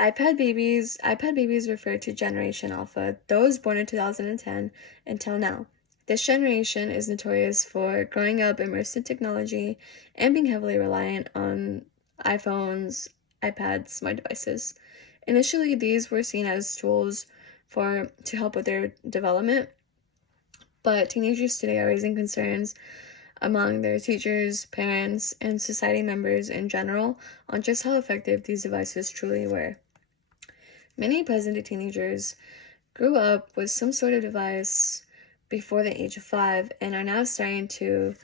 iPad babies refer to Generation Alpha, those born in 2010 until now. This generation is notorious for growing up immersed in technology and being heavily reliant on iPhones, iPads, smart devices. Initially, these were seen as tools to help with their development, but teenagers today are raising concerns among their teachers, parents, and society members in general on just how effective these devices truly were. Many present-day teenagers grew up with some sort of device before the age of 5 and are now starting to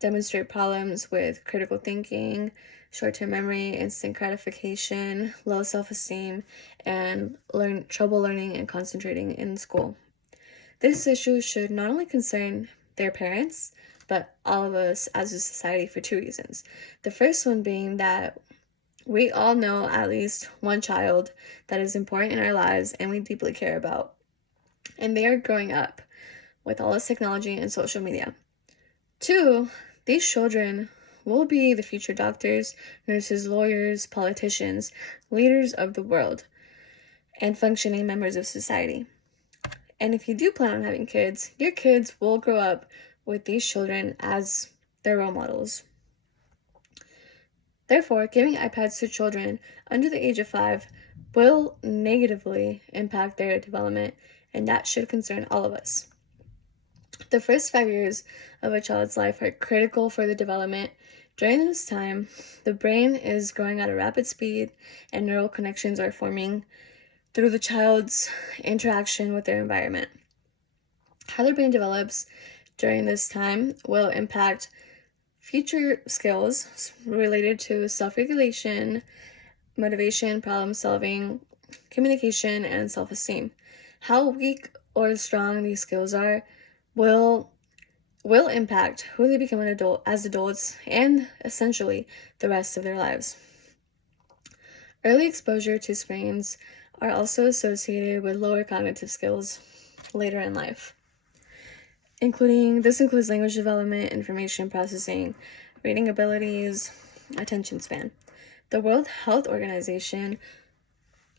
demonstrate problems with critical thinking, short-term memory, instant gratification, low self-esteem, and trouble learning and concentrating in school. This issue should not only concern their parents, but all of us as a society for two reasons. The first one being that we all know at least one child that is important in our lives and we deeply care about, and they are growing up with all this technology and social media. 2, these children will be the future doctors, nurses, lawyers, politicians, leaders of the world, and functioning members of society. And if you do plan on having kids, your kids will grow up with these children as their role models. Therefore, giving iPads to children under the age of 5 will negatively impact their development, and that should concern all of us. The first 5 years of a child's life are critical for the development. During this time, the brain is growing at a rapid speed and neural connections are forming through the child's interaction with their environment. How their brain develops during this time will impact future skills related to self-regulation, motivation, problem-solving, communication, and self-esteem. How weak or strong these skills are will impact who they become as adults and essentially the rest of their lives. Early exposure to screens are also associated with lower cognitive skills later in life. This includes language development, information processing, reading abilities, attention span. The World Health Organization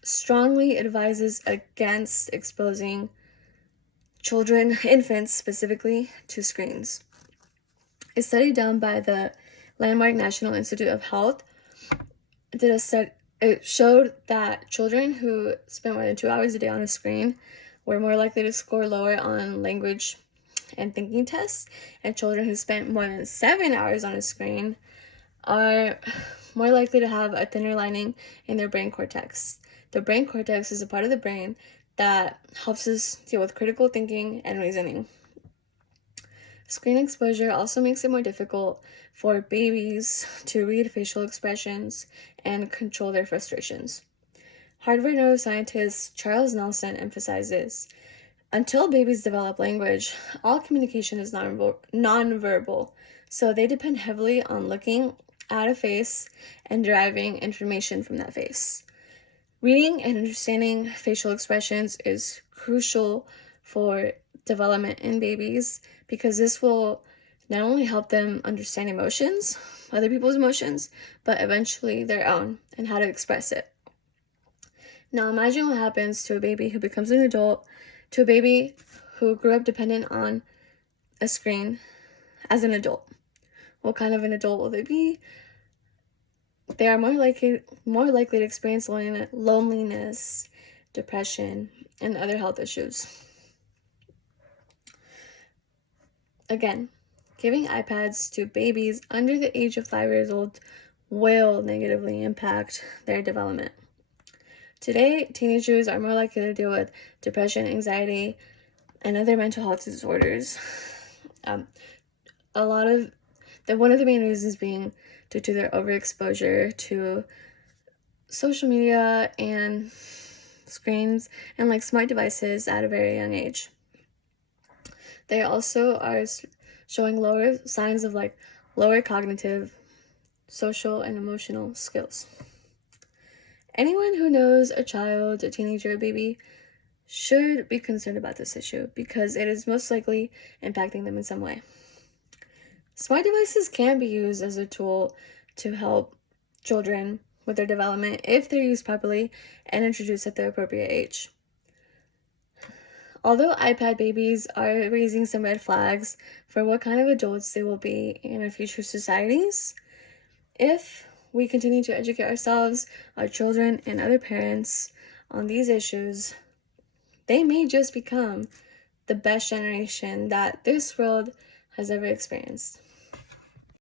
strongly advises against exposing infants specifically, to screens. A study done by the Landmark National Institute of Health it showed that children who spent more than 2 hours a day on a screen were more likely to score lower on language and thinking tests, and children who spent more than 7 hours on a screen are more likely to have a thinner lining in their brain cortex. The brain cortex is a part of the brain that helps us deal with critical thinking and reasoning. Screen exposure also makes it more difficult for babies to read facial expressions and control their frustrations. Harvard neuroscientist Charles Nelson emphasizes, until babies develop language, all communication is nonverbal, so they depend heavily on looking at a face and deriving information from that face. Reading and understanding facial expressions is crucial for development in babies because this will not only help them understand emotions, other people's emotions, but eventually their own and how to express it. Now imagine what happens to a baby who becomes an adult, to a baby who grew up dependent on a screen as an adult. What kind of an adult will they be? They are more likely to experience loneliness, depression, and other health issues. Again, giving iPads to babies under the age of 5 years old will negatively impact their development. Today, teenagers are more likely to deal with depression, anxiety, and other mental health disorders. One of the main reasons being due to their overexposure to social media and screens and smart devices at a very young age. They also are showing lower signs of lower cognitive, social, and emotional skills. Anyone who knows a child, a teenager, a baby should be concerned about this issue because it is most likely impacting them in some way. Smart devices can be used as a tool to help children with their development if they're used properly and introduced at the appropriate age. Although iPad babies are raising some red flags for what kind of adults they will be in our future societies, if we continue to educate ourselves, our children, and other parents on these issues, they may just become the best generation that this world has ever experienced.